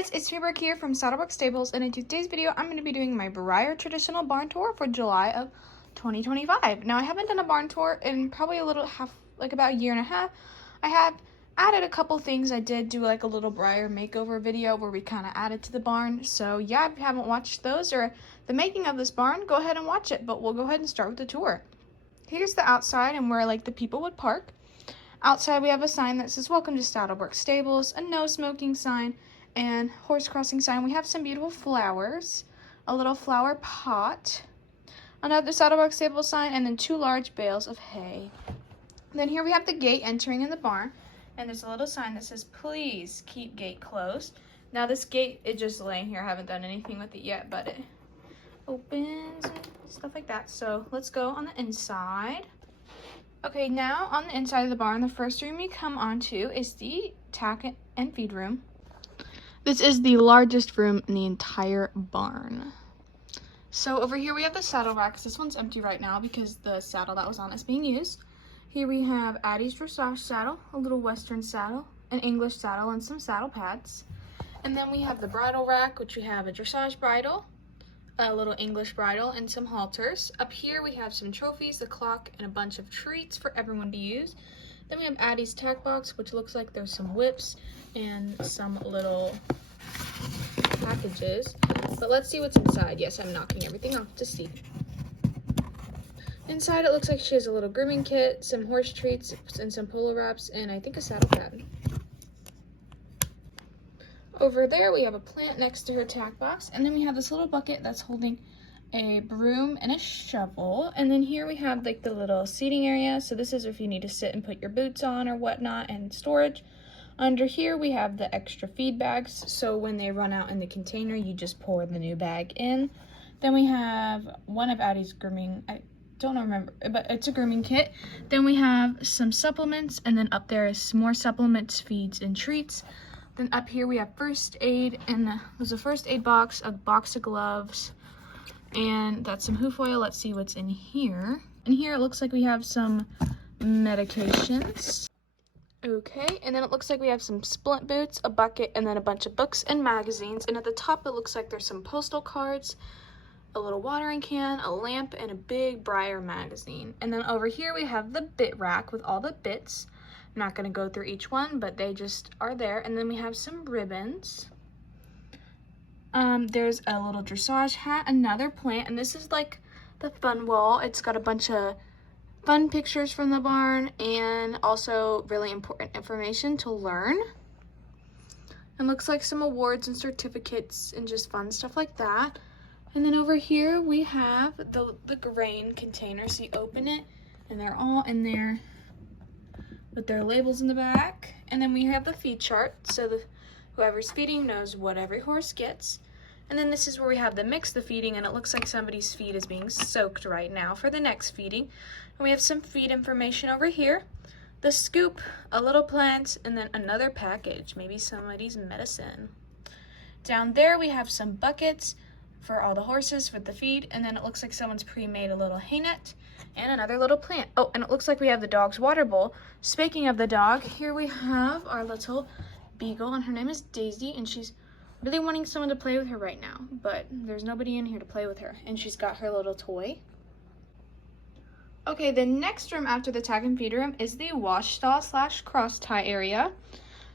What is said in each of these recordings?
guys, it's Breyer here from Saddlebrook Stables, and in today's video, I'm going to be doing my Breyer traditional barn tour for July of 2025. Now, I haven't done a barn tour in probably about a year and a half. I have added a couple things. I did do like a little Breyer makeover video where we kind of added to the barn. So yeah, if you haven't watched those or the making of this barn, go ahead and watch it. But we'll go ahead and start with the tour. Here's the outside and where like the people would park. Outside, we have a sign that says, "Welcome to Saddlebrook Stables," a no smoking sign, and horse crossing sign. We have some beautiful flowers, a little flower pot, another Saddlebrook Stables sign, and then 2 large bales of hay. Then here we have the gate entering in the barn, and there's a little sign that says, "Please keep gate closed." Now this gate is just laying here. I haven't done anything with it yet, but it opens and stuff like that. So let's go on the inside. Okay, now on the inside of the barn, the first room you come onto is the tack and feed room. This is the largest room in the entire barn. So over here we have the saddle racks. This one's empty right now because the saddle that was on is being used. Here we have Addie's dressage saddle, a little western saddle, an English saddle, and some saddle pads. And then we have the bridle rack, which we have a dressage bridle, a little English bridle, and some halters. Up here we have some trophies, the clock, and a bunch of treats for everyone to use. Then we have Addie's tack box, which looks like there's some whips and some little packages. But let's see what's inside. Yes, I'm knocking everything off to see. Inside it looks like she has a little grooming kit, some horse treats, and some polo wraps, and I think a saddle pad. Over there we have a plant next to her tack box, and then we have this little bucket that's holding a broom and a shovel. And then here we have like the little seating area. So this is if you need to sit and put your boots on or whatnot, and storage. Under here we have the extra feed bags, so when they run out in the container you just pour the new bag in. Then we have one of Addie's grooming, I don't remember, but it's a grooming kit. Then we have some supplements, and then up there is some more supplements, feeds, and treats. Then up here we have first aid, and there's a first aid box, a box of gloves, and that's some hoof oil. Let's see what's in here. In here it looks like we have some medications. Okay, and then it looks like we have some splint boots, a bucket, and then a bunch of books and magazines. And at the top it looks like there's some postal cards, a little watering can, a lamp, and a big Breyer magazine. And then over here we have the bit rack with all the bits. I'm not going to go through each one, but they just are there. And then we have some ribbons. There's a little dressage hat, another plant, and this is like the fun wall. It's got a bunch of fun pictures from the barn and also really important information to learn. And looks like some awards and certificates and just fun stuff like that. And then over here we have the grain container. So you open it and they're all in there with their labels in the back. And then we have the feed chart, so whoever's feeding knows what every horse gets. And then this is where we have the mix the feeding, and it looks like somebody's feed is being soaked right now for the next feeding. And we have some feed information over here, the scoop, a little plant, and then another package, maybe somebody's medicine. Down there we have some buckets for all the horses for the feed, and then it looks like someone's pre-made a little hay net and another little plant. Oh, and it looks like we have the dog's water bowl. Speaking of the dog, here we have our little beagle, and her name is Daisy, and she's really wanting someone to play with her right now, but there's nobody in here to play with her, and she's got her little toy. Okay, the next room after the tack and feed room is the wash stall / cross tie area.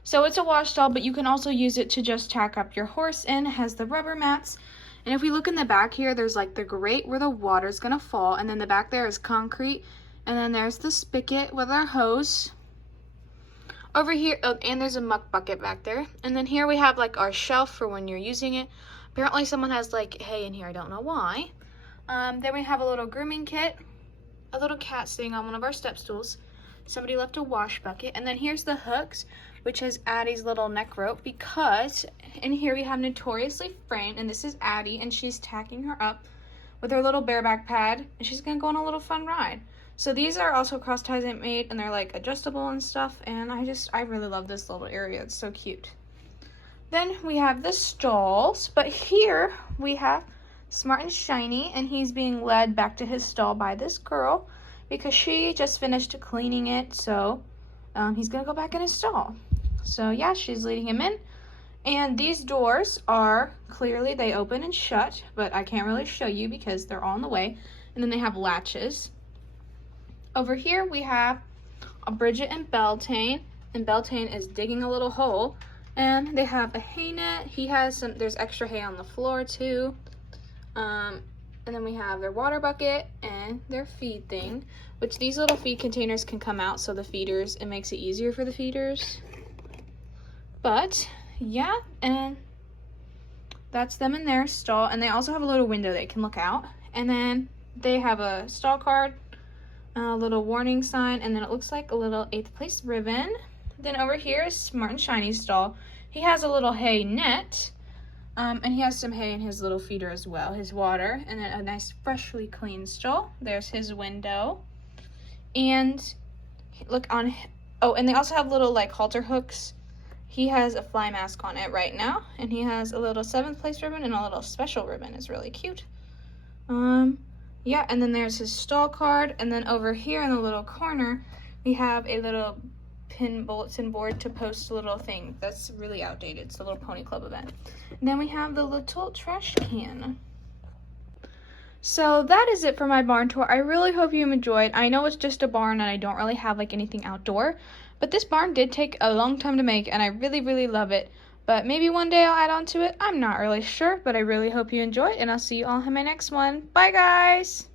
So it's a wash stall, but you can also use it to just tack up your horse in. It has the rubber mats. And if we look in the back here, there's like the grate where the water's gonna fall, and then the back there is concrete, and then there's the spigot with our hose. Over here, oh, and there's a muck bucket back there. And then here we have like our shelf for when you're using it. Apparently someone has like hay in here, I don't know why. Then we have a little grooming kit, a little cat sitting on one of our step stools. Somebody left a wash bucket. And then here's the hooks, which has Addie's little neck rope, because in here we have Notoriously Framed, and this is Addie, and she's tacking her up with her little bareback pad, and she's gonna go on a little fun ride. So these are also cross ties I made, and they're like adjustable and stuff, and I really love this little area. It's so cute. Then we have the stalls, but here we have Smart and Shiny, and he's being led back to his stall by this girl because she just finished cleaning it, so he's gonna go back in his stall. So yeah, she's leading him in, And these doors are clearly, they open and shut, but I can't really show you because they're all in the way. And then they have latches. Over here we have a Bridget and Beltane, and Beltane is digging a little hole. And they have a hay net. He has some, there's extra hay on the floor too. And then we have their water bucket and their feed thing, which these little feed containers can come out, so the feeders, it makes it easier for the feeders. But yeah, and that's them in their stall. And they also have a little window they can look out. And then they have a stall card, a little warning sign, and then it looks like a little 8th place ribbon. Then over here is Smart and Shiny's stall. He has a little hay net, and he has some hay in his little feeder as well, his water, and then a nice freshly clean stall. There's his window. And look on, oh, and they also have little like halter hooks. He has a fly mask on it right now, and he has a little 7th place ribbon and a little special ribbon. It's really cute. Yeah, and then there's his stall card, and then over here in the little corner, we have a little pin bulletin board to post a little thing that's really outdated. It's a little pony club event. And then we have the little trash can. So that is it for my barn tour. I really hope you enjoyed. I know it's just a barn and I don't really have like anything outdoor, but this barn did take a long time to make and I really, really love it. But maybe one day I'll add on to it. I'm not really sure, but I really hope you enjoy, and I'll see you all in my next one. Bye, guys!